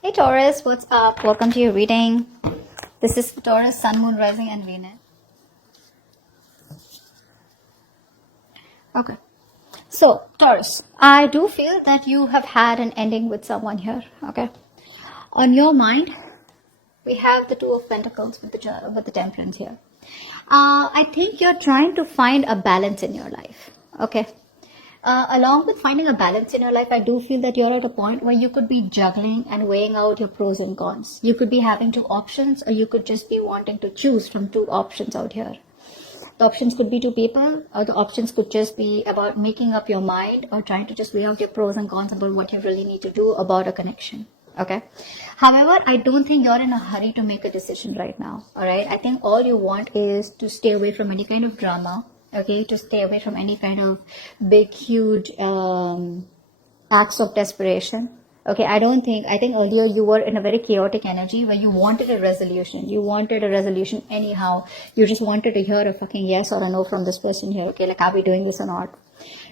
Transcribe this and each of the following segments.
Hey Taurus, what's up? Welcome to your reading. This is Taurus, Sun, Moon, Rising, and Venus. Okay. So, Taurus, I do feel that you have had an ending with someone here. Okay. On your mind, we have the Two of Pentacles with the Temperance here. I think you're trying to find a balance in your life. Okay. Along with finding a balance in your life, I do feel that you're at a point where you could be juggling and weighing out your pros and cons. You could be having two options, or you could just be wanting to choose from two options out here. The options could be two people, or the options could just be about making up your mind or trying to just weigh out your pros and cons about what you really need to do about a connection. Okay. However, I don't think you're in a hurry to make a decision right now. All right. I think all you want is to stay away from any kind of drama. Okay, to stay away from any kind of big, huge acts of desperation. Okay, I think earlier you were in a very chaotic energy where you wanted a resolution. You wanted a resolution anyhow. You just wanted to hear a fucking yes or a no from this person here. Okay, like, are we doing this or not?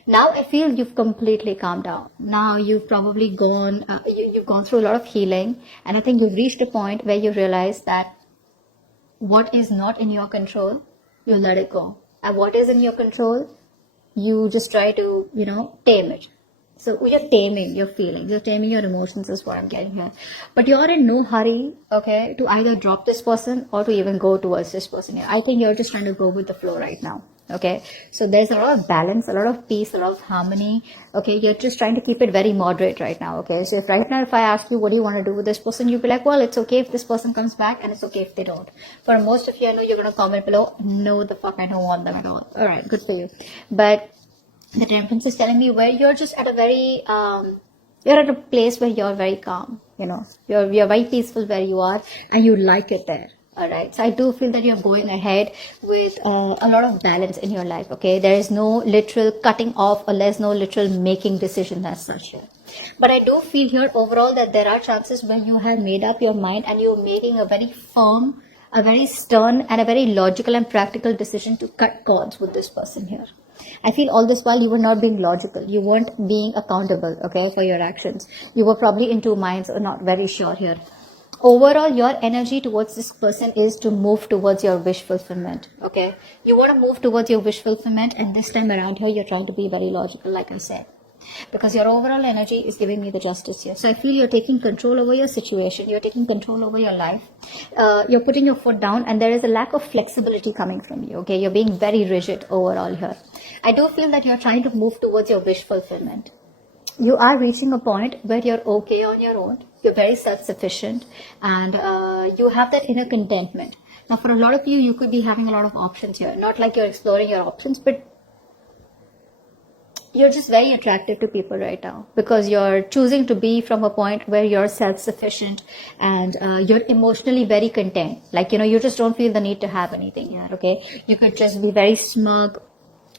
Now I feel you've completely calmed down. Now you've probably you've gone through a lot of healing. And I think you've reached a point where you realize that what is not in your control, you let it go. And what is in your control, you just try to, tame it. So you're taming your feelings, you're taming your emotions is what I'm getting here. But you're in no hurry, okay, to either drop this person or to even go towards this person here. I think you're just trying to go with the flow right now. Okay, so there's a lot of balance, a lot of peace, a lot of harmony. Okay, you're just trying to keep it very moderate right now. Okay, so if right now if I ask you what do you want to do with this person, you'll be like, well, it's okay if this person comes back and it's okay if they don't. For most of you, I know you're going to comment below, no the fuck, I don't want them at all. All right, good for you. But the Temperance is telling me where you're just at a very you're at a place where you're very calm. You're very peaceful where you are and you like it there. All right, so I do feel that you're going ahead with a lot of balance in your life. Okay, there is no literal cutting off, or there's no literal making decisions as such here. But I do feel here overall that there are chances where you have made up your mind and you're making a very firm, a very stern, and a very logical and practical decision to cut cords with this person here. I feel all this while you were not being logical. You weren't being accountable, okay, for your actions. You were probably in two minds or not very sure here. Overall, your energy towards this person is to move towards your wish fulfillment. Okay, you want to move towards your wish fulfillment, and this time around here, you're trying to be very logical, like I said, because your overall energy is giving me the justice here. So I feel you're taking control over your situation. You're taking control over your life. You're putting your foot down, and there is a lack of flexibility coming from you. Okay, you're being very rigid overall here. I do feel that you're trying to move towards your wish fulfillment. You are reaching a point where you're okay on your own. You're very self-sufficient, and you have that inner contentment. Now, for a lot of you, you could be having a lot of options here. Not like you're exploring your options, but you're just very attractive to people right now because you're choosing to be from a point where you're self-sufficient and you're emotionally very content. Like, you just don't feel the need to have anything here, okay? You could just be very smug.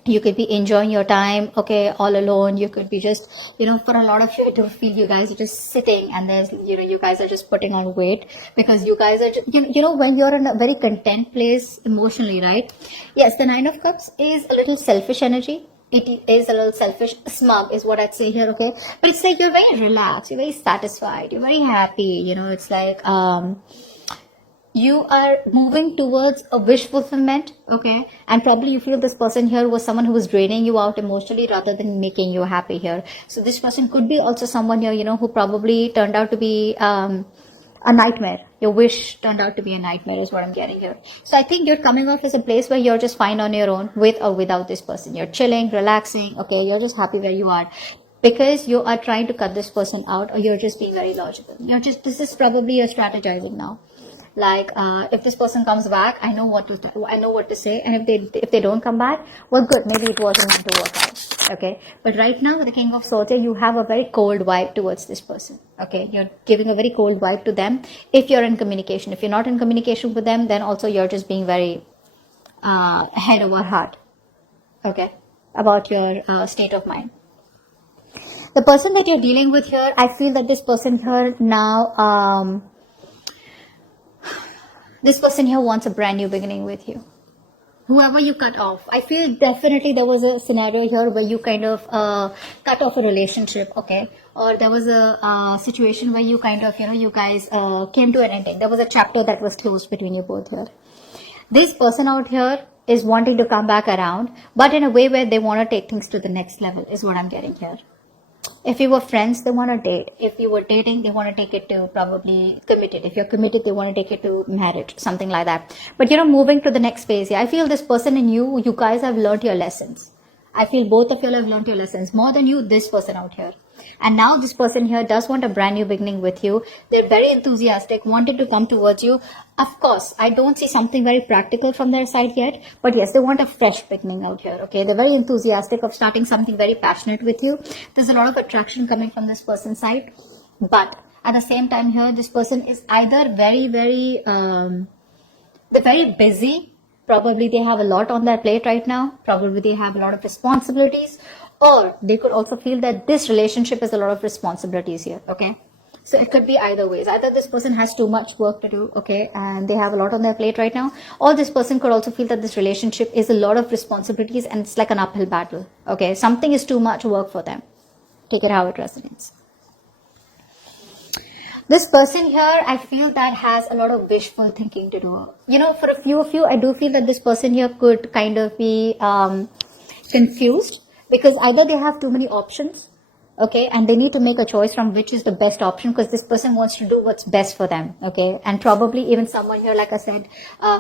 You could be enjoying your time, okay, all alone. You could be just, for a lot of you, I do feel you guys are just sitting and there's, you guys are just putting on weight because you guys are, just, when you're in a very content place emotionally, right? Yes, the Nine of Cups is a little selfish energy. It is a little selfish, smug is what I'd say here, okay? But it's like you're very relaxed, you're very satisfied, you're very happy, it's like, you are moving towards a wish fulfillment, okay? And probably you feel this person here was someone who was draining you out emotionally rather than making you happy here. So this person could be also someone here, who probably turned out to be a nightmare. Your wish turned out to be a nightmare is what I'm getting here. So I think you're coming off as a place where you're just fine on your own with or without this person. You're chilling, relaxing, okay? You're just happy where you are. Because you are trying to cut this person out, or you're just being very logical. This is probably your strategizing now. Like, if this person comes back, I know what to say. And if they don't come back, well, good. Maybe it wasn't meant to work out. Okay. But right now, with the King of Swords, you have a very cold vibe towards this person. Okay. You're giving a very cold vibe to them. If you're in communication, if you're not in communication with them, then also you're just being very, head over heart. Okay. About your, state of mind. The person that you're dealing with here, I feel that this person here now, this person here wants a brand new beginning with you. whoever you cut off. I feel definitely there was a scenario here where you kind of cut off a relationship, okay? Or there was a situation where you kind of, you guys came to an ending. There was a chapter that was closed between you both here. This person out here is wanting to come back around, but in a way where they want to take things to the next level is what I'm getting here. If you were friends, they want to date. If you were dating, they want to take it to probably committed. If you're committed, they want to take it to marriage, something like that. But moving to the next phase here, I feel this person and you guys have learned your lessons. I feel both of you have learned your lessons more than you, this person out here. And now this person here does want a brand new beginning with you. They're very enthusiastic, wanted to come towards you. Of course, I don't see something very practical from their side yet. But yes, they want a fresh beginning out here. Okay, they're very enthusiastic of starting something very passionate with you. There's a lot of attraction coming from this person's side. But at the same time here, this person is either they're very busy. Probably they have a lot on their plate right now. Probably they have a lot of responsibilities. Or they could also feel that this relationship has a lot of responsibilities here, okay? So it could be either ways. Either this person has too much work to do, okay, and they have a lot on their plate right now. Or this person could also feel that this relationship is a lot of responsibilities and it's like an uphill battle, okay? Something is too much work for them. Take it how it resonates. This person here, I feel that has a lot of wishful thinking to do. For a few of you, I do feel that this person here could kind of be confused. Because either they have too many options, okay, and they need to make a choice from which is the best option because this person wants to do what's best for them, okay. And probably even someone here, like I said,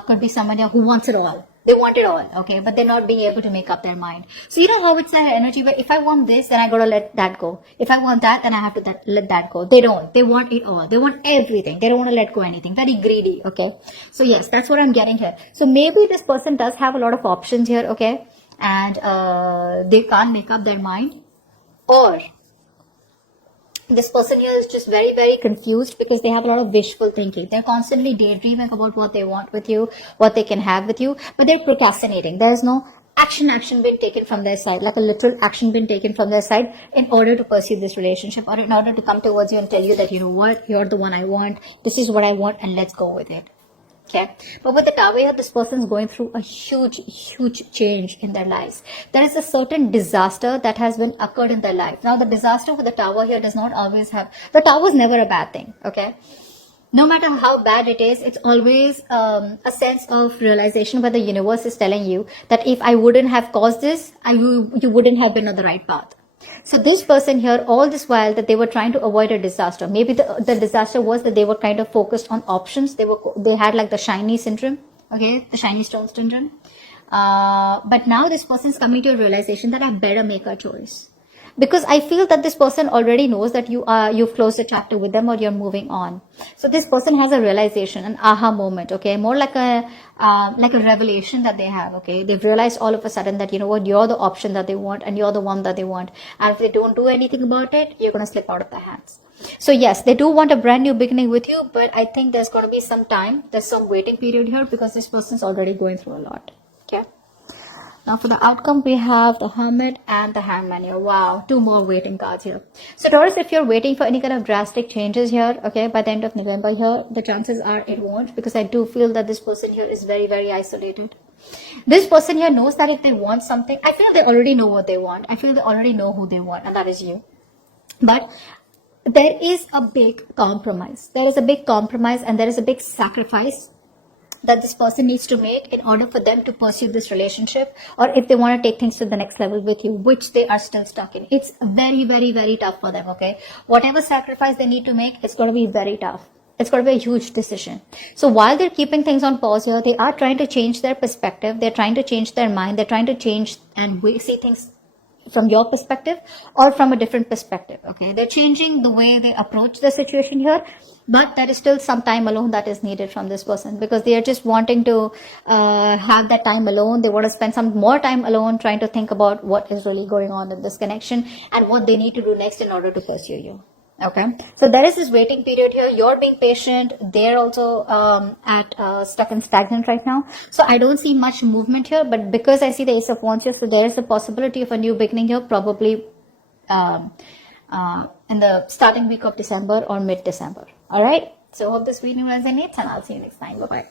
could be someone here who wants it all. They want it all, okay, but they're not being able to make up their mind. So you know how it's their energy where if I want this, then I gotta let that go. If I want that, then I have to let that go. They don't. They want it all. They want everything. They don't want to let go anything. Very greedy, okay. So yes, that's what I'm getting here. So maybe this person does have a lot of options here, okay. And they can't make up their mind, or this person here is just very, very confused because they have a lot of wishful thinking. They're constantly daydreaming about what they want with you, what they can have with you, but they're procrastinating. There's no action been taken from their side, like a literal action been taken from their side in order to pursue this relationship or in order to come towards you and tell you that, you know what, you're the one I want, this is what I want, and let's go with it. Okay, but with the Tower here, this person is going through a huge change in their lives. There is a certain disaster that has been occurred in their life. Now, the disaster with the Tower here does not always have, the Tower is never a bad thing, okay? No matter how bad it is, it's always a sense of realization where the universe is telling you that if I wouldn't have caused this, you wouldn't have been on the right path. So this person here, all this while that they were trying to avoid a disaster, maybe the disaster was that they were kind of focused on options. They had like the shiny syndrome, okay, the shiny stone syndrome. But now this person is coming to a realization that I better make a choice. Because I feel that this person already knows that you've closed a chapter with them or you're moving on. So this person has a realization, an aha moment, okay, more like a revelation that they have, okay. They've realized all of a sudden that, you know what, you're the option that they want and you're the one that they want. And if they don't do anything about it, you're going to slip out of their hands. So yes, they do want a brand new beginning with you, but I think there's going to be some time. There's some waiting period here because this person's already going through a lot, okay. Now for the outcome, we have the Hermit and the Hangman here. Wow, two more waiting cards here. So Taurus, if you're waiting for any kind of drastic changes here, okay, by the end of November here, the chances are it won't, because I do feel that this person here is very, very isolated. This person here knows that if they want something, I feel they already know what they want. I feel they already know who they want, and that is you. But there is a big compromise. There is a big compromise and there is a big sacrifice that this person needs to make in order for them to pursue this relationship, or if they want to take things to the next level with you, which they are still stuck in. It's very, very, very tough for them, okay? Whatever sacrifice they need to make, it's going to be very tough. It's going to be a huge decision. So while they're keeping things on pause here, they are trying to change their perspective. They're trying to change their mind. They're trying to change and see things from your perspective or from a different perspective, okay? They're changing the way they approach the situation here, but there is still some time alone that is needed from this person, because they are just wanting to have that time alone. They want to spend some more time alone trying to think about what is really going on in this connection and what they need to do next in order to pursue you. Okay, so there is this waiting period here. You're being patient. They're also stuck and stagnant right now. So I don't see much movement here, but because I see the Ace of Wands here, so there is the possibility of a new beginning here, probably in the starting week of December or mid-December. All right. So hope this video resonates, and I'll see you next time. Bye-bye.